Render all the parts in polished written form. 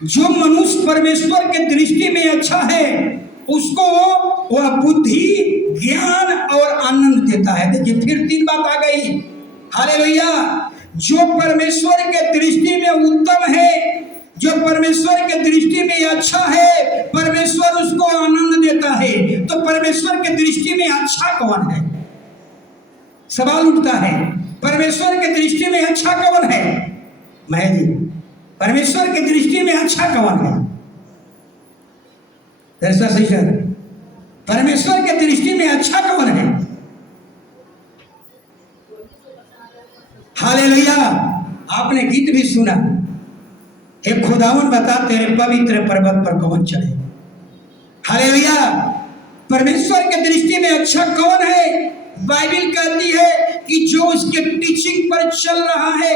जो मनुष्य परमेश्वर के दृष्टि में अच्छा है उसको वह बुद्धि, ज्ञान और आनंद देता है। देखिए फिर तीन बात आ गई। हालेलुया। जो परमेश्वर के दृष्टि में उत्तम है, जो परमेश्वर के दृष्टि में अच्छा है, परमेश्वर उसको आनंद देता है। तो परमेश्वर के दृष्टि में अच्छा कौन है? सवाल उठता है, परमेश्वर के दृष्टि में अच्छा कौन है? मैं जी, परमेश्वर के दृष्टि में अच्छा कौन है? सिस्टर, परमेश्वर के दृष्टि में अच्छा कौन है? हालेलुया। आपने गीत भी सुना, हे खुदावन बता तेरे पवित्र पर्वत पर कौन चढ़े। हालेलुया। परमेश्वर के दृष्टि में अच्छा कौन है? बाइबल कहती है कि जो उसके टीचिंग पर चल रहा है।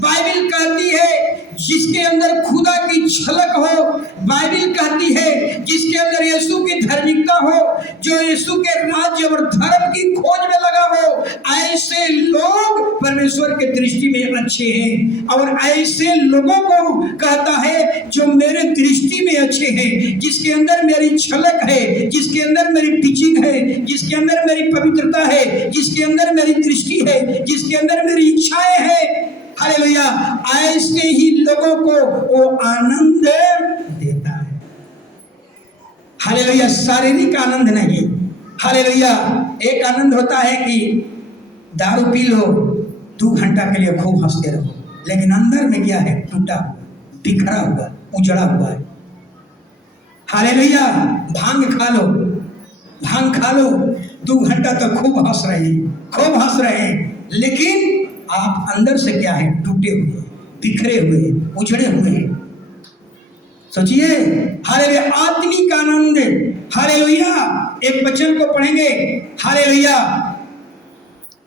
बाइबल कहती है जिसके अंदर खुदा की झलक हो। बाइबल कहती है जिसके अंदर यीशु की धार्मिकता हो, जो यीशु के राज्य और धर्म की खोज में लगा हो। ऐसे लोग परमेश्वर के दृष्टि में अच्छे हैं। और ऐसे लोगों को कहता है जो मेरे दृष्टि में अच्छे हैं, जिसके अंदर मेरी झलक है, जिसके अंदर मेरी टीचिंग है, जिसके अंदर मेरी पवित्रता है, जिसके अंदर मेरी दृष्टि है, जिसके अंदर मेरी इच्छाएं हैं। हालेलुया। ऐसे ही लोगों को वो आनंद देता है। हालेलुया। शारीरिक आनंद नहीं। हालेलुया। एक आनंद होता है कि दारू पी लो, 2 घंटा के लिए खूब हंसते रहो, लेकिन अंदर में क्या है? टूटा हुआ, बिखरा हुआ, उजड़ा हुआ है। हालेलुया। भांग खा लो, भांग खा लो, 2 घंटा तो खूब हंस रहे हैं, खूब हंस रहे हैं, लेकिन आप अंदर से क्या है? टूटे हुए, बिखरे हुए, उजड़े हुए हैं। सोचिए। हालेलुया। आत्मिक आनंद। हालेलुया। एक वचन को पढ़ेंगे। हालेलुया।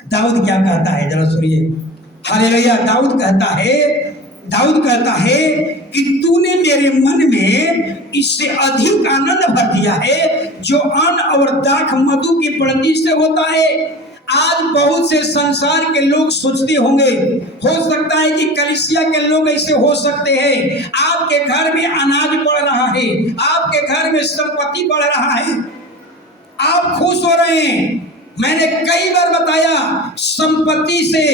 दाऊद क्या कहता है, जरा सुनिए। हालेलुया। दाऊद कहता है कि तूने मेरे मन में इससे अधिक आनंद भर दिया है जो अन्न और दाख मधु की बढ़ती से होता है। आज बहुत से संसार के लोग सोचते होंगे, हो सकता है कि कलीसिया के लोग ऐसे हो सकते हैं। आपके घर में अनाज बढ़ रहा है, आपके घर में संपत्ति बढ़ रहा है, आप खुश हो रहे हैं। मैंने कई बार बताया, संपत्ति से,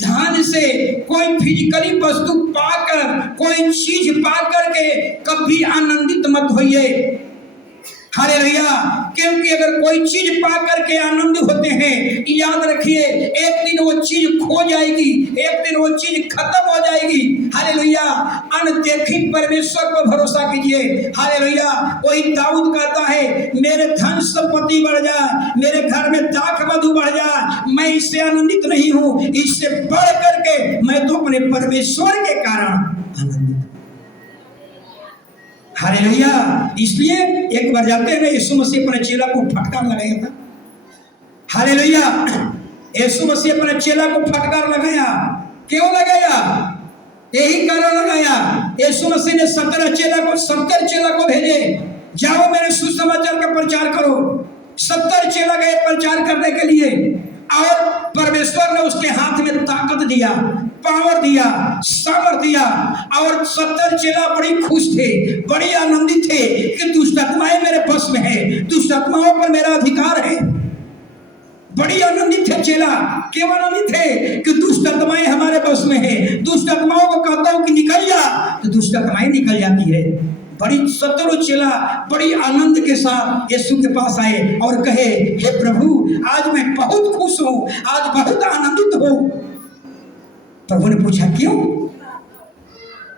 धन से, कोई फिजिकली वस्तु पाकर, कोई चीज पाकर के कभी आनंदित मत होइए। हालेलुया। क्योंकि अगर कोई चीज पा करके आनंद होते हैं, याद रखिए एक दिन वो चीज खो जाएगी, एक दिन वो चीज खत्म हो जाएगी। हालेलुया। अनदेखी परमेश्वर पर भरोसा कीजिए। हालेलुया। वही दाऊद कहता है मेरे धन संपत्ति बढ़ जाए, मेरे घर में दाख मधु बढ़ जाए, मैं इससे आनंदित नहीं हूं। इससे बढ़ करके मैं तो अपने परमेश्वर के कारण आनंदित। हालेलुया। इसलिए एक बार जाते हैं यीशु मसीह अपने चेला को फटकार लगाया था। हालेलुया। यीशु मसीह अपने चेला को फटकार लगाया। क्यों लगाया? यही कारण लगाया। यीशु मसीह ने 70 चेला को भेजे, जाओ मेरे सुसमाचार का प्रचार करो। 70 चेला गए प्रचार करने के लिए, और परमेश्वर ने उसके हाथ में ताकत दिया, पावर दिया, सामर्थ दिया। और 70 चेला बड़ी खुश थे, बड़ी आनंदित थे कि दुष्ट आत्माएं मेरे बस में है, दुष्ट आत्माओं पर मेरा अधिकार है। बड़ी आनंदित थे चेला। क्यों आनंदित थे? कि दुष्ट आत्माएं हमारे बस में है। दुष्ट आत्माओं को कहता हूं कि निकल जा, तो दुष्ट आत्माएं निकल जाती है। बड़ी 70 चेला बड़ी आनंद के साथ यीशु के पास आए और कहे, हे प्रभु आज मैं बहुत खुश हूं, आज बहुत आनंदित हूं। प्रभु ने पूछा क्यों?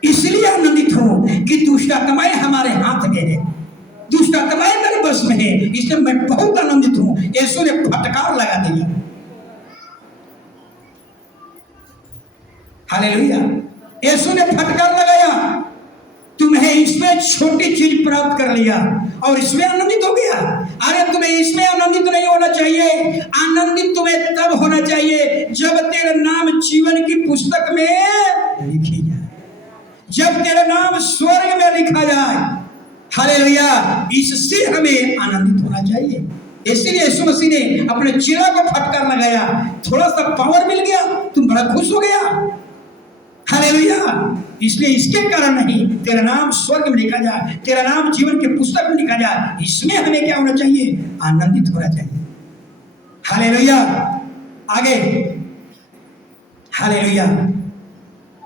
इसलिए आनंदित हूं कि दुष्ट आत्माएं हमारे हाथ में है, दुष्ट आत्माएं मेरे बस में है, इसलिए मैं बहुत आनंदित हूं। यीशु ने फटकार लगा दिया। हालेलुया। यीशु ने फटकार लगाया, तुम्हें इसमें छोटी चीज प्राप्त कर लिया और इसमें आनंदित हो गया। अरे तुम्हें इसमें आनंदित नहीं होना चाहिए। आनंदित तुम्हें तब होना चाहिए जब तेरा नाम जीवन की पुस्तक में लिखी जाए, जब तेरा नाम स्वर्ग में लिखा जाए। हालेलुया। इससे हमें आनंदित होना चाहिए। इसलिए यीशु मसीह ने अपने चेला को फटकार लगाया, थोड़ा सा पावर मिल गया, तुम बड़ा खुश हो गया। हालेलुया। इसलिए इसके कारण नहीं, तेरा नाम स्वर्ग में लिखा जाए, तेरा नाम जीवन के पुस्तक में लिखा जाए, इसमें हमें क्या होना चाहिए? आनंदित होना चाहिए। हालेलुया। आगे हालेलुया।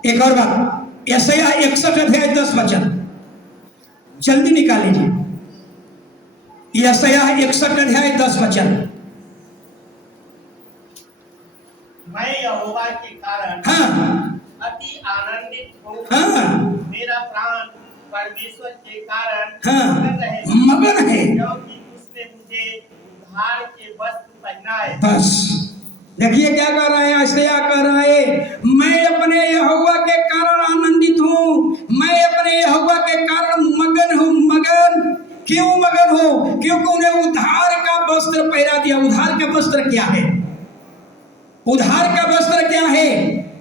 एक और बात, यशायाह 61 अध्याय 10 वचन जल्दी निकाल लीजिए। यशायाह 61 अध्याय 10 वचन। मैं यहोवा के कारण हाँ अति आनंदित हूँ। हाँ मेरा प्राण परमेश्वर के कारण हाँ मगन है, क्योंकि उसने मुझे उद्धार के वस्त्र पहनाए। बस देखिए क्या कर रहा है, यशायाह कह रहा है, मैं अपने यहोवा के कारण आनंदित हूँ, मैं अपने यहोवा के कारण मगन हूँ। मगन क्यों मगन हो? क्योंकि उन्हें उद्धार का वस्त्र पहना दिया। उद्धार का वस्त्र क्या है? उद्धार का वस्त्र क्या है?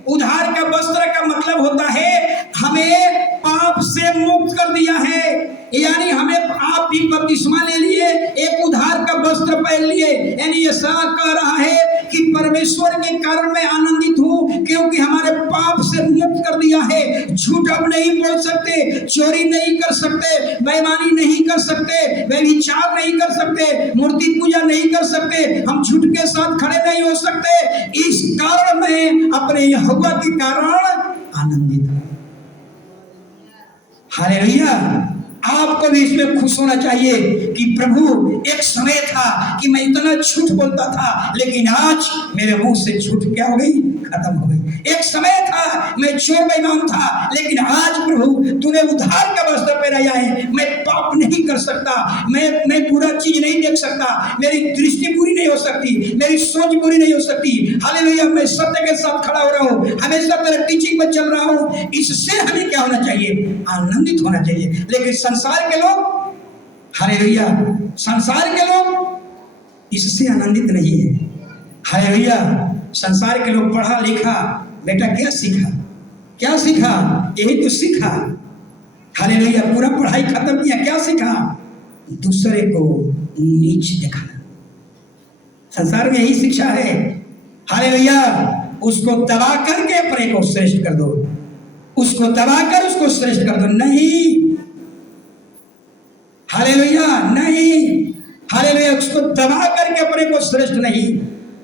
उद्धार का वस्त्र का मतलब होता है हमें पाप से मुक्त कर दिया है, यानी हमें आप भी बपतिस्मा ले लिए, एक उद्धार का वस्त्र पहन लिए। यानी ऐसा कह रहा है कि परमेश्वर के कारण मैं आनंदित हूँ, क्योंकि हमारे पाप से मुक्त कर दिया है। झूठ अब नहीं बोल सकते, चोरी नहीं कर सकते, बेईमानी नहीं कर सकते, व्यभिचार नहीं कर सकते, मूर्ति पूजा नहीं कर सकते, हम झूठ के साथ खड़े नहीं हो सकते। इस कारण मैं अपने यहोवा के कारण आनंदित हूँ। हालेलुया। आपको भी इसमें खुश होना चाहिए कि प्रभु, एक समय था कि मैं इतना झूठ बोलता था, लेकिन आज मेरे मुंह से झूठ क्या हो गई? खत्म हो गई। एक समय था मैं चोर बेईमान था, लेकिन आज प्रभु तूने उद्धार का वस्त्र पहनाया है। मैं पाप नहीं कर सकता, मैं बुरा चीज नहीं देख सकता, मेरी दृष्टि बुरी नहीं हो सकती, मेरी सोच बुरी नहीं हो सकती। हालेलुया। मैं सत्य के साथ खड़ा हो रहा हूँ, हमेशा तेरे टीचिंग में चल रहा हूँ। इससे हमें क्या होना चाहिए? आनंदित होना चाहिए। लेकिन संसार के लोग, हालेलुया, संसार के लोग इससे आनंदित नहीं है। हालेलुया। संसार के लोग पढ़ा लिखा, बेटा क्या सीखा? क्या सीखा? यही तो सीखा। हालेलुया। पूरा पढ़ाई खत्म किया, क्या सीखा? दूसरे को नीच दिखाना। संसार में यही शिक्षा है। हालेलुया। उसको दबा करके अपने को श्रेष्ठ कर दो, उसको दबाकर उसको श्रेष्ठ कर दो। नहीं, हालेलुया, नहीं। हालेलुया। उसको दबा करके अपने को श्रेष्ठ नहीं।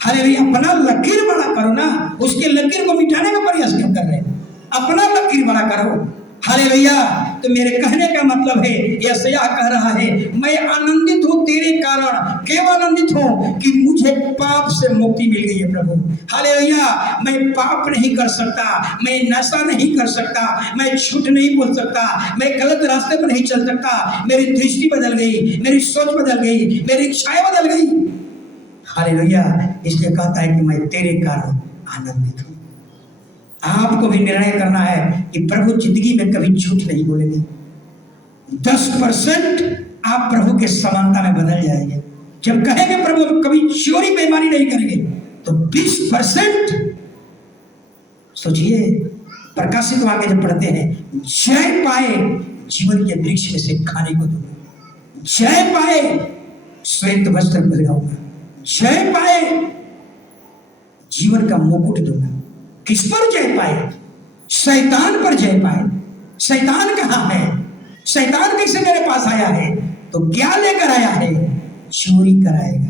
हालेलुया। अपना लकीर बड़ा करो ना, उसके लकीर को मिटाने का प्रयास क्यों कर रहे हैं? अपना लकीर बड़ा करो। हालेलुया। तो मेरे कहने का मतलब है, यशायाह कह रहा है, मैं आनंदित हूँ तेरे कारण। क्यों आनंदित हूँ? कि मुझे पाप से मुक्ति मिल गई है प्रभु। हालेलुया। मैं पाप नहीं कर सकता, मैं नशा नहीं कर सकता, मैं झूठ नहीं बोल सकता, मैं गलत रास्ते पर नहीं चल सकता। मेरी दृष्टि बदल गई, मेरी सोच बदल गई, मेरी इच्छाएं बदल गई। हालेलुया। इसलिए कहता है कि मैं तेरे कारण आनंदित हूँ। आपको भी निर्णय करना है कि प्रभु जिंदगी में कभी झूठ नहीं बोलेंगे। 10% आप प्रभु के समानता में बदल जाएंगे। जब कहेंगे प्रभु कभी चोरी बेईमानी नहीं करेंगे, तो 20% सोचिए, प्रकाशित वाक्य जब पढ़ते हैं, जय पाए जीवन के वृक्ष में से खाने को दूंगा, जय पाए श्वेत वस्त्र पहनाऊंगा, जय पाए जीवन का मुकुट दूंगा। किस पर जय पाए? शैतान पर जय पाए। शैतान कहाँ है? शैतान कैसे मेरे पास आया है? तो क्या लेकर आया है? चोरी कराएगा,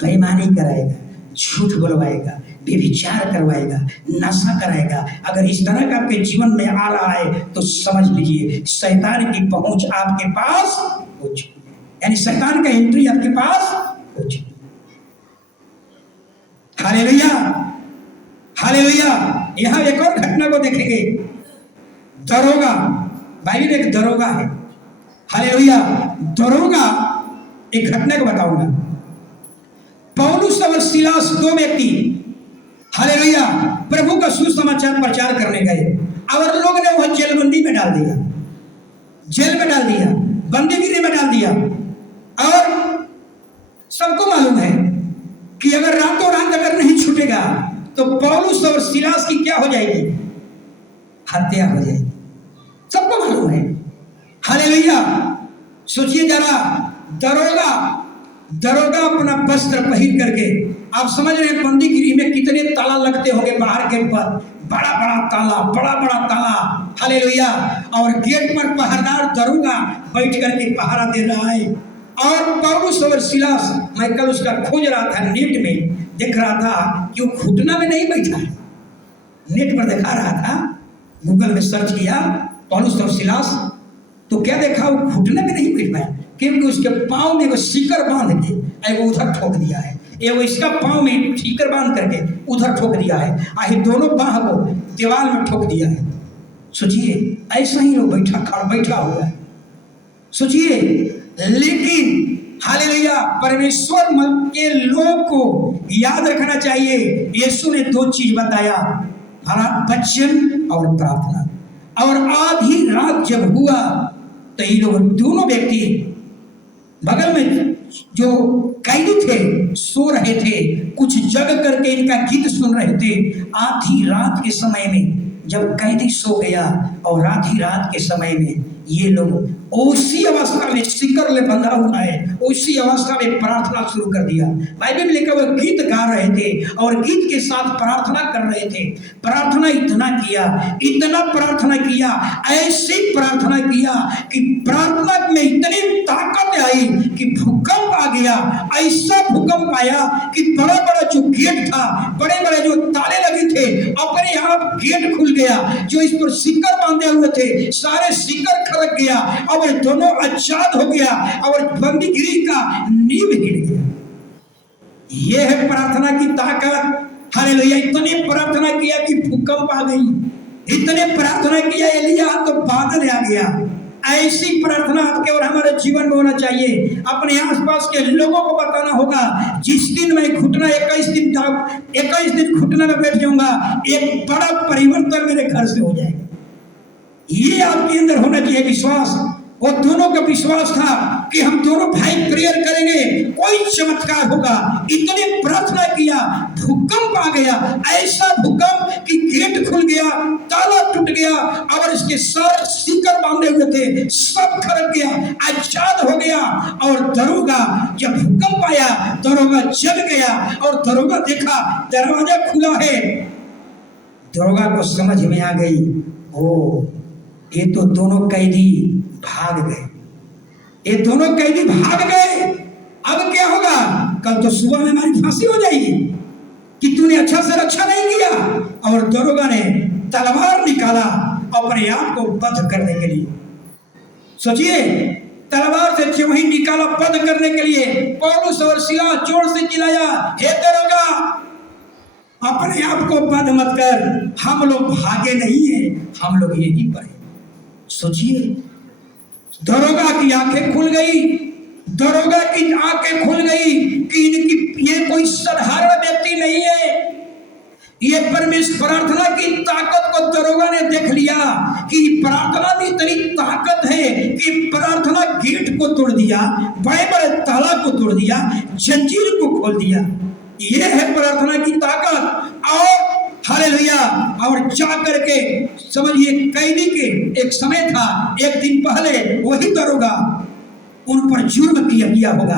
बेईमानी कराएगा, झूठ बुलवाएगा, व्यभिचार करवाएगा, नशा कराएगा। अगर इस तरह का आपके जीवन में आ रहा है तो समझ लीजिए शैतान की पहुंच आपके पास हो चुकी है, यानी शैतान का एंट्री आपके पास हो चुकी है। हालेलुया। हालेलुया। यहां एक और घटना को देखेंगे। दरोगा, बाइबल एक दरोगा है। हालेलुया। दरोगा, एक घटना को बताऊंगा। पौलुस और सिलास, दो व्यक्ति, हालेलुया, प्रभु का सुसमाचार प्रचार करने गए और लोग ने वह जेलबंदी में डाल दिया, जेल में डाल दिया, बंदीगिरी में डाल दिया। और सबको मालूम है कि अगर रातों रात अगर नहीं छूटेगा तो पौलुस और सिलास की क्या हो जाएगी? हत्या हो जाएगी। सबको मालूम है। हालेलुया। सोचिए जरा, दरोगा अपना वस्त्र पहन करके, आप समझ रहे हैं बंदीगिरी में कितने ताला लगते होंगे बाहर के ऊपर, बड़ा बड़ा ताला, हालेलुया। और गेट पर पहरेदार दरोगा बैठ करके पहरा दे रहा है। और पौलुस और सिलास, मैं कल उसका खोज रहा था नेट में, देख रहा था कि वो घुटना में नहीं बैठा है। नेट पर दिखा रहा था, गूगल में सर्च किया पौलुस और सिलास, तो क्या देखा, वो घुटने में नहीं बैठ पाया, क्योंकि उसके पाँव में वो सीकर बांध के एगो उधर ठोक दिया है, एगो इसका पाँव में सीकर बांध करके उधर ठोक दिया है, आही दोनों बाह को दीवार में ठोक दिया है। सोचिए, ऐसा ही लोग बैठा हुआ है, सोचिए। लेकिन हालेलुया, परमेश्वर के लोग को याद रखना चाहिए, यीशु ने दो चीज बताया, भला वचन और प्रार्थना। और आधी रात जब हुआ तो ये लोग दोनों व्यक्ति बगल में जो कैदी थे सो रहे थे, कुछ जग करके इनका गीत सुन रहे थे। आधी रात के समय में जब कैदी सो गया और आधी रात के समय में ये लोग उसी अवस्था में सिकर ले बंधा हुआ है, उसी अवस्था में प्रार्थना शुरू कर दिया। बाइबल में लिखा हुआ गीत गा रहे थे और गीत के साथ प्रार्थना कर रहे थे। प्रार्थना इतना प्रार्थना किया, ऐसी प्रार्थना किया कि प्रार्थना में इतनी ताकत आई कि भूकंप आ गया। ऐसा भूकंप आया कि बड़ा बड़ा जो गेट था, बड़े बड़े जो ताले लगे थे, अपने आप गेट खुल गया। जो इस पर सिकर बांधे हुए थे, सारे सिकर खड़क गया और दोनों आजाद हो गया और बंदीगिरी का नींव हिल गया। यह है प्रार्थना की ताकत। हालेलुया, इतने प्रार्थना किया कि भूकंप आ गई, इतने प्रार्थना किया एलिया तो बादल आ गया। ऐसी प्रार्थना आपके और हमारे जीवन में होना चाहिए। अपने आसपास के लोगों को बताना होगा, जिस दिन मैं घुटना 21 दिन घुटना में बैठ जाऊंगा, एक बड़ा परिवर्तन मेरे घर से हो जाएगा। ये आपके अंदर होना चाहिए विश्वास। वो दोनों का विश्वास था कि हम दोनों भाई प्रेयर करेंगे, कोई चमत्कार होगा। इतने प्रार्थना किया, भूकंप आ गया, ऐसा भूकंप कि गेट खुल गया, ताला टूट गया और इसके सारे सीकर बांधे हुए थे सब खड़क गया, आजाद हो गया। और दरोगा, जब भूकंप आया, दरोगा जग गया और दरोगा देखा दरवाजा खुला है। दरोगा को समझ में आ गई, ओ ये तो दोनों कैदी भाग गए, ये दोनों कैदी भाग गए। अब क्या होगा? कल तो सुबह में हमारी फांसी हो जाएगी कि तूने अच्छा से रक्षा नहीं किया। और दरोगा ने तलवार निकाला अपने आप को वध करने के लिए। सोचिए, तलवार से क्यों ही निकाला वध करने के लिए। पौलुस और सिलास जोर से चिल्लाया, हे दरोगा, अपने आप को वध मत कर, हम लोग भागे नहीं है, हम लोग यहीं पर हैं। सोचिए, दरोगा की आंखें खुल गई, दरोगा की आंखें खुल गई कि इनकी ये कोई साधारण व्यक्ति नहीं है। ये परमेश्वर प्रार्थना की ताकत को दरोगा ने देख लिया कि प्रार्थना में इतनी ताकत है कि प्रार्थना गेट को तोड़ दिया, बड़े बड़े ताला को तोड़ दिया, जंजीर को खोल दिया। ये है प्रार्थना की ताकत। और हालेलुया, और जा करके समझिए, कैदी के एक समय था, एक दिन पहले वही दरोगा उन पर जुर्म किया होगा।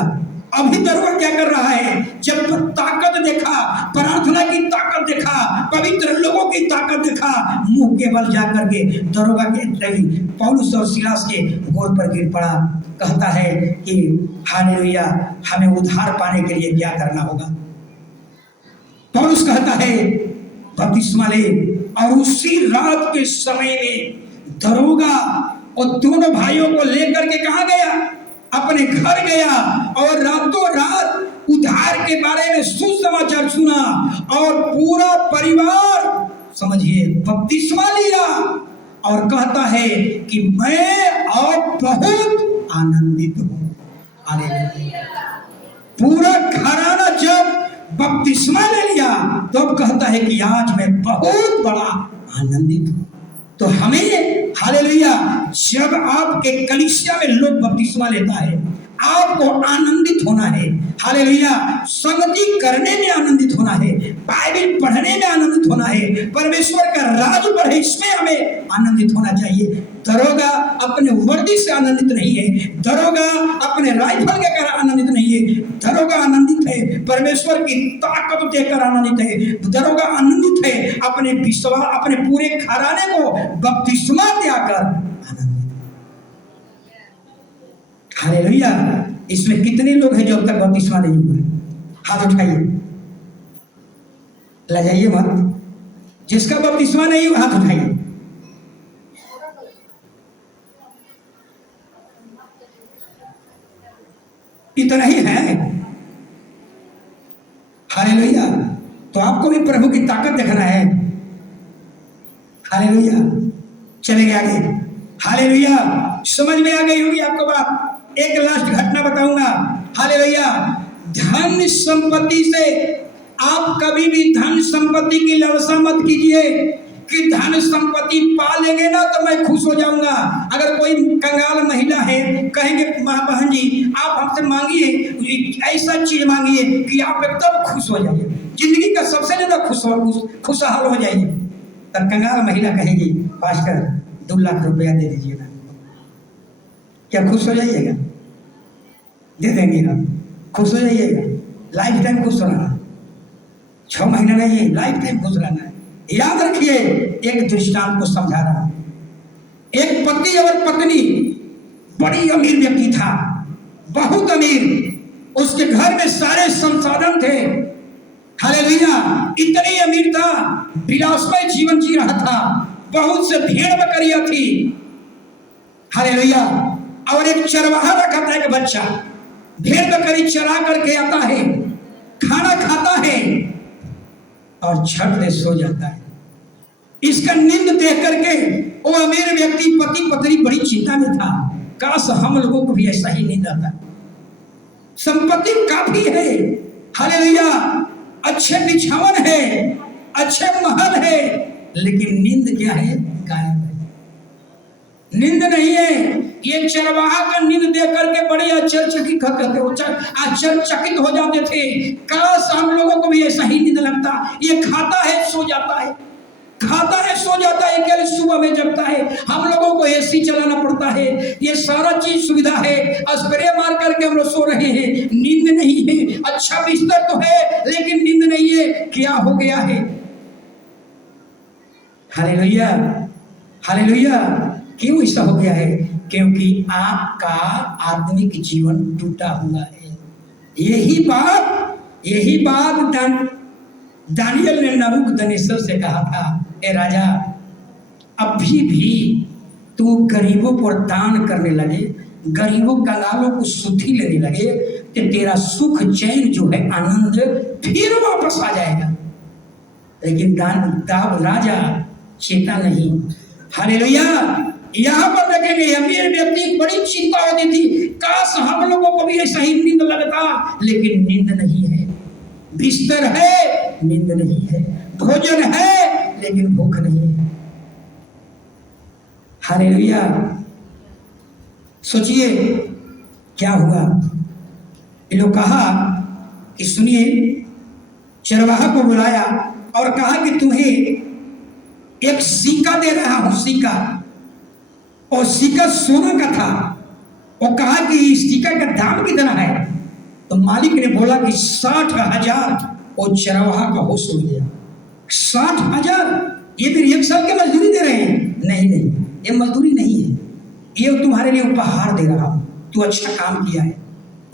अभी दरोगा क्या कर रहा है? जब ताकत देखा, प्रार्थना की ताकत देखा, पवित्र लोगों की ताकत देखा, मुंह के बल जा करके दरोगा के पौलुस और सिलास के गोड़ पर गिर पड़ा। कहता है कि हालेलुया, हमें उद्धार पाने के लिए क्या करना होगा। पौलुस कहता है बपतिस्मा ले। और उसी रात के समय में दरोगा और दोनों भाइयों को लेकर के कहाँ गया? अपने घर गया और रातों रात उद्धार के बारे में सुसमाचार सुना और पूरा परिवार समझिए बपतिस्मा लिया। और कहता है कि मैं अब बहुत आनंदित हूँ। हालेलुया, पूरा घराना जब बपतिस्मा ले लिया तो अब कहता है कि आज मैं बहुत बड़ा आनंदित हूँ। तो हमें हालेलुया, जब आपके कलीसिया में लोग बपतिस्मा लेता है, आपको आनंदित होना है। हालेलुया। संगति करने में आनंदित होना है, बाइबल पढ़ने में आनंदित होना है, परमेश्वर का राज बढ़े इसमें हमें आनंदित होना चाहिए। दरोगा अपने वर्दी से आनंदित नहीं है, दरोगा अपने राइफल के कारण आनंदित नहीं है, दरोगा आनंदित है परमेश्वर की ताकत देकर आनंदित है, दरोगा आनंदित है अपने विश्वास, अपने पूरे घराने को बपतिस्मा देकर आनंदित। हालेलुया। इसमें कितने लोग हैं जो अब तक बपतिस्मा नहीं हुए? हाथ उठाइए, लजाइए मत। जिसका बपतिस्मा नहीं हुआ हाथ उठाइए। इतना ही है। हालेलुया। तो आपको भी प्रभु की ताकत देखना है। हालेलुया। चलेंगे आगे। हालेलुया। समझ में आ गई होगी आपको बात। एक लास्ट घटना बताऊंगा। हालेलुया। धन संपत्ति से आप कभी भी धन संपत्ति की लालसा मत कीजिए कि धन संपत्ति पा लेंगे ना तो मैं खुश हो जाऊंगा। अगर कोई कंगाल महिला है, कहेंगे माँ बहन जी आप हमसे मांगिए, ऐसा चीज मांगिए कि आप एकदम खुश हो जाइए, जिंदगी का सबसे ज्यादा खुशहाल हो जाइए। तब कंगाल महिला कहेगी पास्टर 2 लाख रुपया दे दीजिएगा, क्या खुश हो जाइएगा? दे देंगे हम, खुश हो जाइएगा। लाइफ टाइम खुश रहना, 6 महीना नहीं, लाइफ टाइम खुश रहना है। याद रखिए, एक दृष्टांत को समझा रहा हूं। एक पति और पत्नी, बड़ी अमीर व्यक्ति था, बहुत अमीर, उसके घर में सारे संसाधन थे। हालेलुया। इतनी अमीर था, विलासमय जीवन जी रहा था, बहुत से भेड़ बकरियां थी। हालेलुया। और एक चरवाहा रखा था, एक बच्चा भेड़ बकरी चरा करके आता है, खाना खाता है और झट से सो जाता है। इसका नींद देख करके वो अमीर व्यक्ति पति पत्नी बड़ी चिंता में था, काश हम लोगों को भी ऐसा ही नींद आता। संपत्ति काफी है, हालेलुया, अच्छे बिछावन है, अच्छे महल है, लेकिन नींद क्या है? गायब है, नींद नहीं है। ये चरवाहा का नींद देख करके बड़े आश्चर्यचकित हो जाते थे, काश हम लोगों को भी ऐसा ही नींद लगता। ये खाता है सो जाता है, खाता है सो जाता है, क्या सुबह में जगता है। हम लोगों को एसी चलाना पड़ता है, ये सारा चीज सुविधा है, स्प्रे मार करके हम लोग सो रहे हैं, नींद नहीं है। अच्छा बिस्तर तो है लेकिन नींद नहीं है, क्या हो गया है? Hallelujah, hallelujah. क्यों ऐसा हो गया है? क्योंकि आपका आत्मिक जीवन टूटा हुआ है। यही बात दानियल ने नबूकदनेस्सर से कहा था, ए राजा, अभी भी तू गरीबों पर दान करने लगे, गरीबों कंगालों को सुधि लेने लगे, तो तेरा सुख चैन जो है, आनंद फिर वापस आ जाएगा। लेकिन राजा चेता नहीं। हालेलुया। यहाँ पर देखेंगे अमीर व्यक्ति बड़ी चिंता होती थी, काश हम लोगों को भी ऐसा ही नींद लगता, लेकिन नींद नहीं है। बिस्तर है, नींद नहीं है, भोजन है लेकिन भूख नहीं है। हालेलुया। सोचिए क्या हुआ। ये लोग कहा कि सुनिए, चरवाहा को बुलाया और कहा कि तुम्हें एक सिक्का दे रहा हूं, सिक्का, और सिक्का सोना का था। और कहा कि इस सिक्का का दाम कितना है? तो मालिक ने बोला कि 60,000। और चरवाहा का होश उड़ गया। 60,000? ये फिर 1 साल की मजदूरी दे रहे हैं? नहीं, ये मजदूरी नहीं है, ये तुम्हारे लिए उपहार दे रहा हूं, तू अच्छा काम किया है,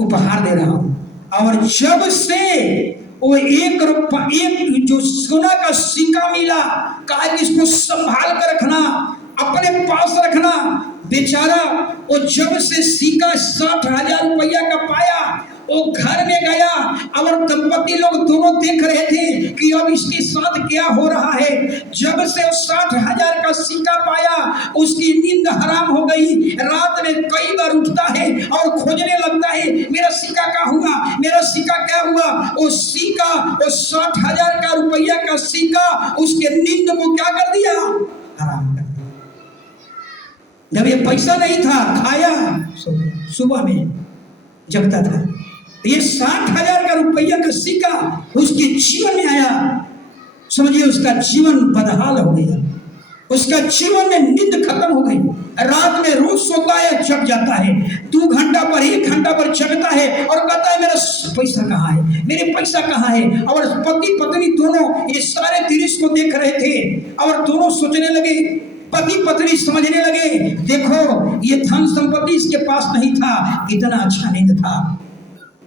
उपहार दे रहा हूं। और जब से वो एक जो सोना का सिक्का मिला, कहा कि इसको संभाल कर रखना, अपने पास रखना। बेचारा वो जब से सिक्का 60,000 रुपया का पाया, वो घर में गया और दंपति लोग दोनों देख रहे थे कि अब इसके साथ क्या हो रहा है। जब से 60,000 का सिक्का पाया, उसकी नींद हराम हो गई। रात में कई बार उठता है और खोजने लगता है, मेरा सिक्का क्या हुआ, मेरा सिक्का क्या हुआ। वो सिक्का, वो 60,000 का रुपया का सिक्का उसके नींद को क्या कर दिया? हराम कर दिया। जब ये पैसा नहीं था, खाया सुबह में, जगता था। ये 60,000 का रुपया का सिक्का उसके जीवन में आया, समझिए उसका जीवन बदहाल हो गया, उसका जीवन में नींद खत्म हो गई। रात में रोज सोता है, जग जाता है, 2 घंटा पर 1 घंटा पर जगता है और कहता है मेरा पैसा कहाँ है, मेरे पैसा कहाँ है। और पति पत्नी दोनों ये सारे दृश्य को देख रहे थे और दोनों सोचने लगे, पति पत्नी समझने लगे, देखो ये धन संपत्ति इसके पास नहीं था, इतना अच्छा नींद था।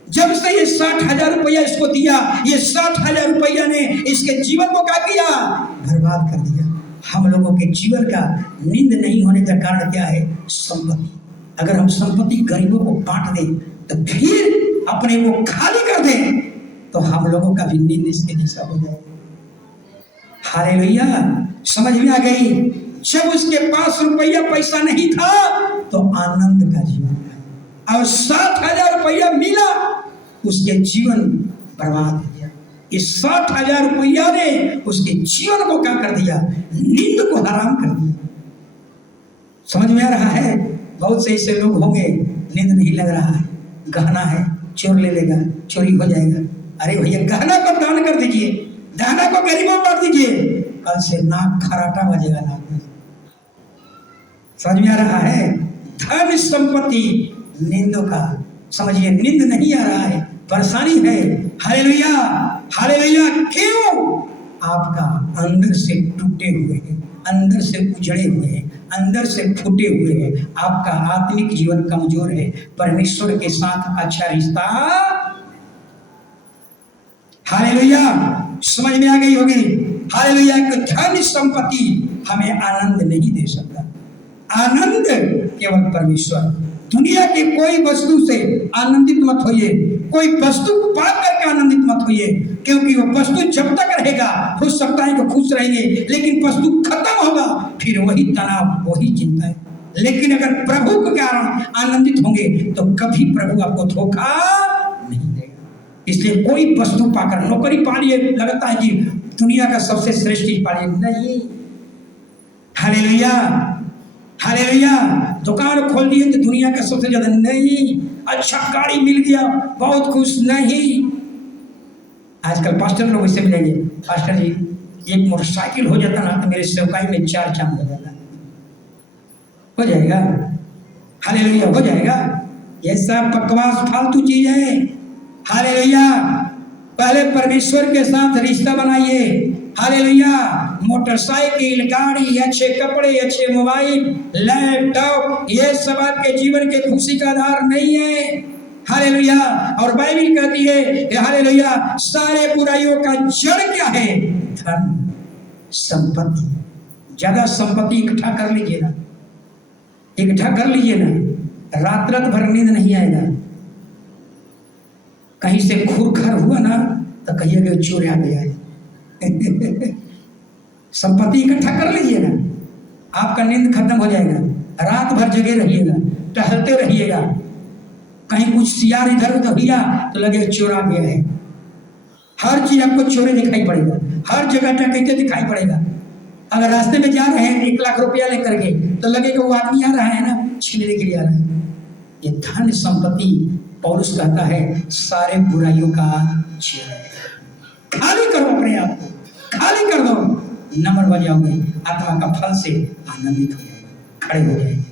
जब से ये 60,000 रुपया इसको दिया, ये 60,000 रुपया ने इसके जीवन को क्या किया, बर्बाद कर दिया। हम लोगों के जीवन का नींद नहीं होने का कारण क्या है, संपत्ति। अगर हम संपत्ति गरीबों को बांट दें तो फिर अपने को खाली कर दें तो हम लोगों का भी नींद इसके जैसा हो जाएगा। हालेलुया, समझ में आ गई। जब उसके पास रुपया पैसा नहीं था तो आनंद का जीवन था, और 60,000 रुपया मिला, उसके जीवन बर्बाद हो गया। इस 60,000 रुपया ने उसके जीवन को क्या कर दिया, नींद को हराम कर दिया। समझ में आ रहा है। बहुत से ऐसे लोग होंगे, नींद नहीं लग रहा है, गहना है, चोर ले लेगा, चोरी हो जाएगा। अरे भैया, गहना को दान कर दीजिए, गहना को गरीबों को बांट दीजिए, कल से नाक खराटा बजेगा नाक में। समझ में आ रहा है। धन संपत्ति नींदों का, समझिए नींद नहीं आ रहा है, परेशानी है। Hallelujah, hallelujah. क्यों? आपका अंदर से टूटे हुए हैं, अंदर से उजड़े हुए हैं, अंदर से फूटे हुए हैं, आपका आत्मिक जीवन कमजोर है, परमेश्वर के साथ अच्छा रिश्ता। हालेलुया, समझ में आ गई होगी। हालेलुया। धन संपत्ति हमें आनंद नहीं दे सकता, आनंद केवल परमेश्वर। दुनिया के कोई वस्तु से आनंदित मत होइए, कोई वस्तु पा करके आनंदित मत होइए, क्योंकि वो वस्तु जब तक रहेगा हो सकता है कि खुश रहेंगे, लेकिन वस्तु खत्म होगा फिर वही तनाव, वही चिंता है। लेकिन अगर प्रभु के कारण आनंदित होंगे तो कभी प्रभु आपको धोखा नहीं देगा। इसलिए कोई वस्तु पाकर, नौकरी पा लिए, लगता है कि दुनिया का सबसे श्रेष्ठ चीज पा लिए, नहीं। Hallelujah, hallelujah. दुकान खोल दिए तो दुनिया का सबसे ज्यादा, नहीं। अच्छा गाड़ी मिल गया, बहुत खुश, नहीं। आजकल पास्टर लोग इससे मिलेंगे, पास्टर जी एक मोटरसाइकिल हो जाता ना तो मेरे सेवकाई में 4 चांद हो जाता, हो जाएगा। हालेलुया, हो जाएगा। ये सब बकवास फालतू चीज है। हालेलुया। पहले परमेश्वर के साथ रिश्ता बनाइए। हालेलुया। मोटरसाइकिल, गाड़ी, अच्छे कपड़े, अच्छे मोबाइल, लैपटॉप, ये सब आपके जीवन के खुशी का आधार नहीं है। हालेलुया। और बाइबल कहती है, हालेलुया, सारे बुराइयों का जड़ क्या है, धन संपत्ति। ज्यादा संपत्ति इकट्ठा कर लीजिए ना, इकट्ठा कर लीजिए ना, रात रात भर नींद नहीं आएगा। कहीं से खुरखर हुआ ना तो कहिएगा चोर आ गया है। संपत्ति इकट्ठा कर लीजिए ना, आपका नींद खत्म हो जाएगा। रात भर जगे रहिएगा, टहलते रहिएगा, कहीं कुछ सियार इधर उधर हुआ तो लगेगा चोर आ गया है। हर चीज आपको चोरी दिखाई पड़ेगा, हर जगह डकैती दिखाई पड़ेगा। अगर रास्ते में जा रहे हैं 1 लाख रुपया लेकर के तो लगेगा वो आदमी आ रहा है ना, छीनने के लिए आ रहा है। ये धन संपत्ति, पौलुस कहता है, सारे बुराइयों का जड़ है। खाली करो अपने आप को, खाली कर दो, नंबर बजाओगे, आत्मा का फल से आनंदित हो जाएगा। खड़े हो जाएंगे।